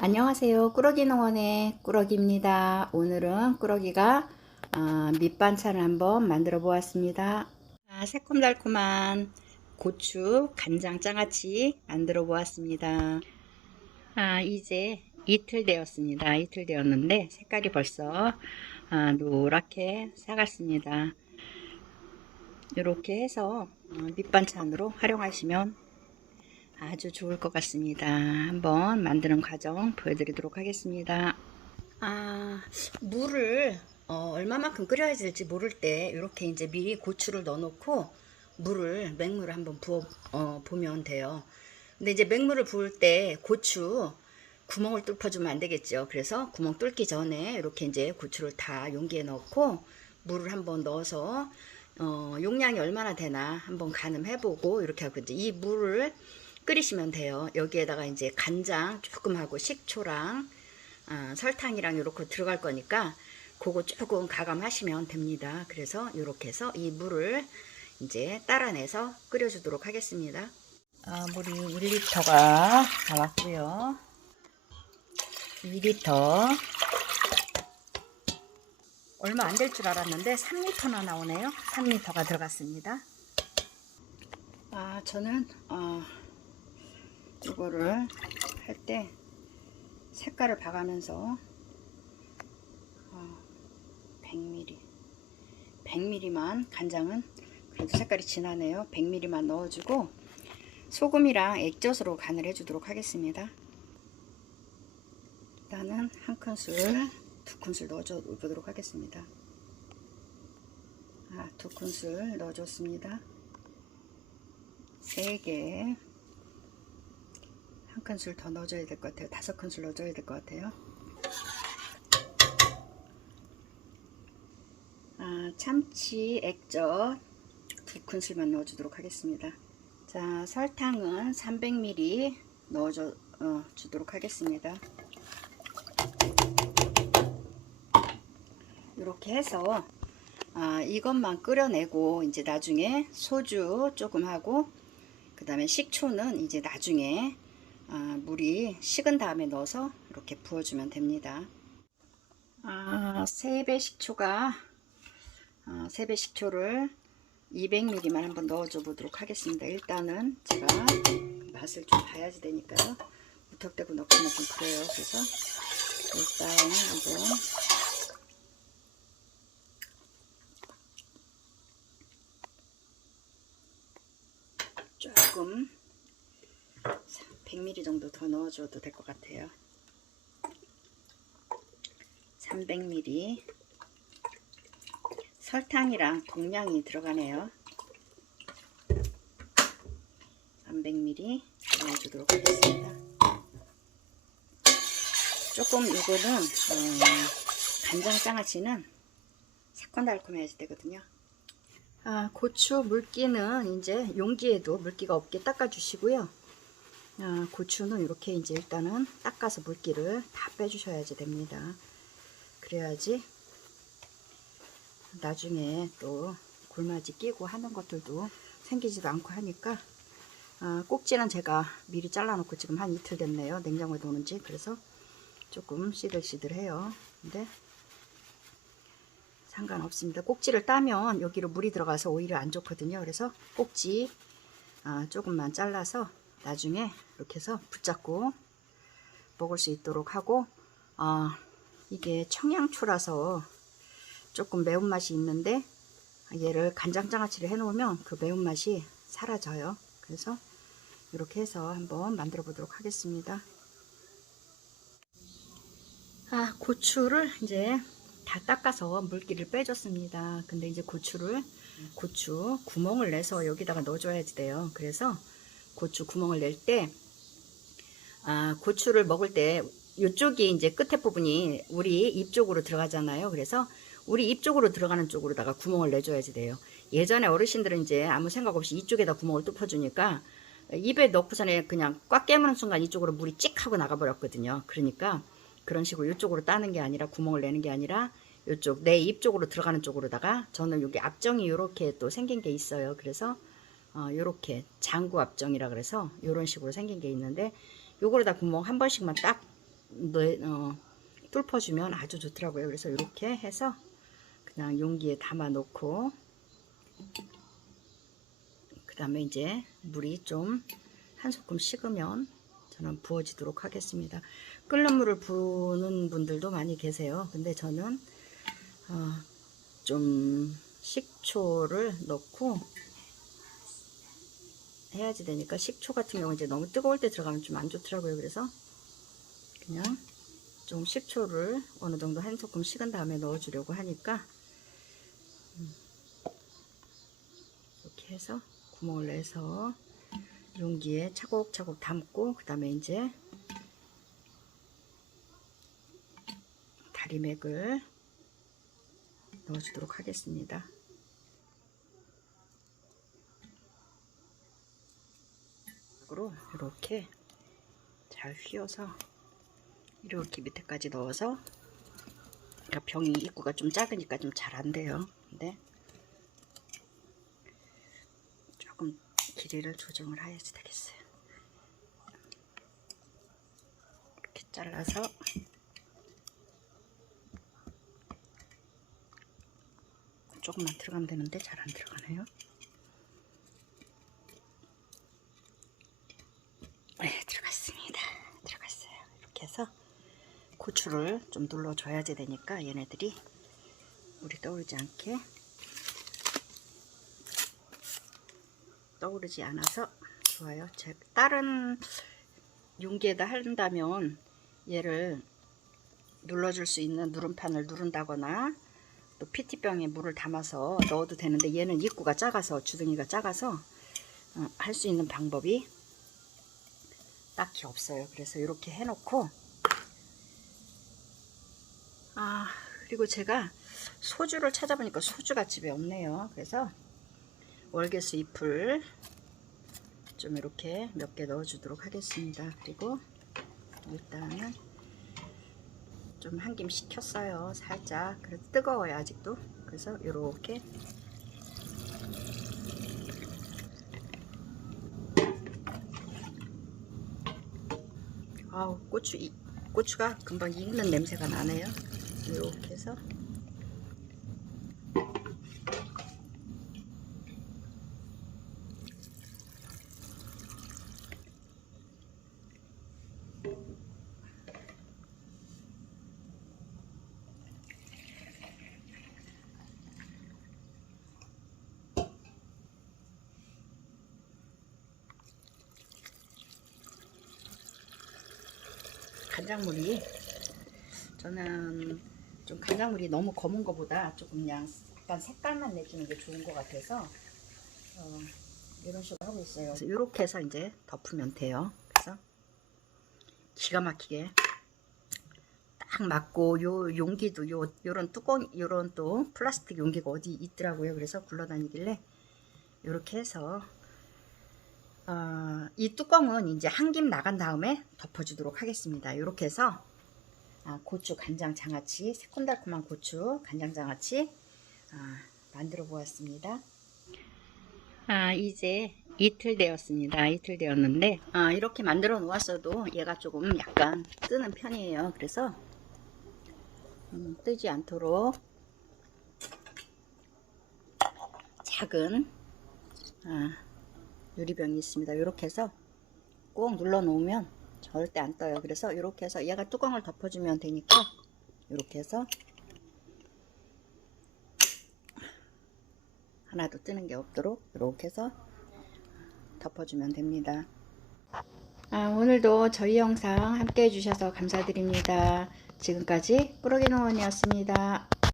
안녕하세요. 꾸러기 농원의 꾸러기입니다. 오늘은 꾸러기가 밑반찬을 한번 만들어 보았습니다. 새콤달콤한 고추 간장 장아찌 만들어 보았습니다. 이제 이틀 되었습니다. 이틀 되었는데 색깔이 벌써 노랗게 사갔습니다. 이렇게 해서 밑반찬으로 활용하시면 아주 좋을 것 같습니다. 한번 만드는 과정 보여드리도록 하겠습니다. 물을 얼마만큼 끓여야 될지 모를 때 이렇게 이제 미리 고추를 넣어 놓고 맹물을 한번 부어 보면 돼요. 근데 이제 맹물을 부을 때 고추 구멍을 뚫어주면 안 되겠죠. 그래서 구멍 뚫기 전에 이렇게 이제 고추를 다 용기에 넣고 물을 한번 넣어서 용량이 얼마나 되나 한번 가늠해보고 이렇게 하고 이제 이 물을 끓이시면 돼요. 여기에다가 이제 간장 조금 하고 식초랑 설탕이랑 이렇게 들어갈 거니까 그거 조금 가감하시면 됩니다. 그래서 이렇게 해서 이 물을 이제 따라내서 끓여주도록 하겠습니다. 물이 1리터가 나왔고요. 2리터 얼마 안 될 줄 알았는데 3리터나 나오네요. 3리터가 들어갔습니다. 저는 이거를 할 때 색깔을 봐가면서 100ml 간장은 그래도 색깔이 진하네요. 100ml만 넣어주고 소금이랑 액젓으로 간을 해주도록 하겠습니다. 일단은 한 큰술, 두 큰술 넣어줘 보도록 하겠습니다. 2큰술 넣어줬습니다. 3개, 한 큰술 더 넣어줘야 될 것 같아요. 5큰술 넣어줘야 될 것 같아요. 참치 액젓 2큰술만 넣어주도록 하겠습니다. 자, 설탕은 300ml 넣어주도록 하겠습니다. 이렇게 해서 이것만 끓여내고 이제 나중에 소주 조금 하고 그 다음에 식초는 이제 나중에 물이 식은 다음에 넣어서 이렇게 부어주면 됩니다. 3배 식초를 200ml만 한번 넣어줘 보도록 하겠습니다. 일단은 제가 맛을 좀 봐야지 되니까요. 무턱대고 넣기는 좀 그래요. 그래서 일단은 한번 조금 100ml 정도 더 넣어줘도 될 것 같아요. 300ml 설탕이랑 동량이 들어가네요. 300ml 넣어주도록 하겠습니다. 조금 이거는 간장장아찌는 새콤달콤해야지 되거든요. 고추 물기는 이제 용기에도 물기가 없게 닦아 주시고요. 고추는 이렇게 이제 일단은 닦아서 물기를 다 빼주셔야지 됩니다. 그래야지 나중에 또 골마지 끼고 하는 것들도 생기지도 않고 하니까 꼭지는 제가 미리 잘라놓고 지금 한 이틀 됐네요. 냉장고에 놓는지. 그래서 조금 시들시들해요. 근데 상관없습니다. 꼭지를 따면 여기로 물이 들어가서 오히려 안 좋거든요. 그래서 꼭지 조금만 잘라서 나중에 이렇게 해서 붙잡고 먹을 수 있도록 하고 이게 청양초라서 조금 매운맛이 있는데 얘를 간장장아찌를 해놓으면 그 매운맛이 사라져요. 그래서 이렇게 해서 한번 만들어 보도록 하겠습니다. 고추를 이제 다 닦아서 물기를 빼줬습니다. 근데 이제 고추 구멍을 내서 여기다가 넣어줘야지 돼요. 그래서 고추 구멍을 낼 때 고추를 먹을 때 이쪽이 이제 끝에 부분이 우리 입 쪽으로 들어가잖아요. 그래서 우리 입 쪽으로 들어가는 쪽으로다가 구멍을 내줘야지 돼요. 예전에 어르신들은 이제 아무 생각 없이 이쪽에다 구멍을 뚫어주니까 입에 넣고서는 그냥 꽉 깨무는 순간 이쪽으로 물이 찍 하고 나가버렸거든요. 그러니까 그런 식으로 이쪽으로 따는 게 아니라 구멍을 내는 게 아니라 이쪽 내 입 쪽으로 들어가는 쪽으로다가 저는 여기 앞정이 이렇게 또 생긴 게 있어요. 그래서 요렇게 장구 앞정이라 그래서 요런 식으로 생긴 게 있는데 요거로다 구멍 한 번씩만 딱 뚫어주면 아주 좋더라고요. 그래서 이렇게 해서 그냥 용기에 담아 놓고, 그 다음에 이제 물이 좀 한 소끔 식으면 저는 부어지도록 하겠습니다. 끓는 물을 부는 분들도 많이 계세요. 근데 저는 좀 식초를 넣고 해야지 되니까, 식초 같은 경우 이제 너무 뜨거울 때 들어가면 좀 안 좋더라고요. 그래서 그냥 좀 식초를 어느 정도 한 소끔 식은 다음에 넣어 주려고 하니까, 이렇게 해서 구멍을 내서 용기에 차곡차곡 담고, 그 다음에 이제 다리맥을 넣어 주도록 하겠습니다. 이렇게 잘 휘어서 이렇게 밑에까지 넣어서, 그러니까 병이 입구가 좀 작으니까 좀 잘 안 돼요. 근데 조금 길이를 조정을 해야지 되겠어요. 이렇게 잘라서 조금만 들어가면 되는데 잘 안 들어가네요. 네, 들어갔습니다. 들어갔어요. 이렇게 해서 고추를 좀 눌러줘야지 되니까, 얘네들이 물이 떠오르지 않게, 떠오르지 않아서 좋아요. 다른 용기에다 한다면 얘를 눌러줄 수 있는 누름판을 누른다거나 또 PT병에 물을 담아서 넣어도 되는데, 얘는 입구가 작아서, 주둥이가 작아서 할 수 있는 방법이 딱히 없어요. 그래서 이렇게 해놓고, 그리고 제가 소주를 찾아보니까 소주가 집에 없네요. 그래서 월계수 잎을 좀 이렇게 몇 개 넣어 주도록 하겠습니다. 그리고 일단은 좀 한 김 식혔어요. 살짝. 그래도 뜨거워요, 아직도. 그래서 이렇게 고추가 금방 익는 냄새가 나네요. 이렇게 해서 간장물이, 저는 좀 간장물이 너무 검은 것보다 조금 그냥 약간 색깔만 내주는 게 좋은 것 같아서 이런 식으로 하고 있어요. 그래서 이렇게 해서 이제 덮으면 돼요. 그래서 기가 막히게 딱 맞고, 요 용기도 요런 뚜껑, 요런 또 플라스틱 용기가 어디 있더라고요. 그래서 굴러다니길래 이렇게 해서 이 뚜껑은 이제 한 김 나간 다음에 덮어주도록 하겠습니다. 이렇게 해서 고추 간장 장아찌, 새콤달콤한 고추 간장 장아찌 만들어 보았습니다. 이제 이틀 되었습니다. 이틀 되었는데 이렇게 만들어 놓았어도 얘가 조금 약간 뜨는 편이에요. 그래서 뜨지 않도록 작은 유리병이 있습니다. 이렇게 해서 꼭 눌러 놓으면 절대 안 떠요. 그래서 이렇게 해서 얘가 뚜껑을 덮어주면 되니까, 이렇게 해서 하나도 뜨는 게 없도록 이렇게 해서 덮어주면 됩니다. 오늘도 저희 영상 함께 해주셔서 감사드립니다. 지금까지 꾸러기 농원이었습니다.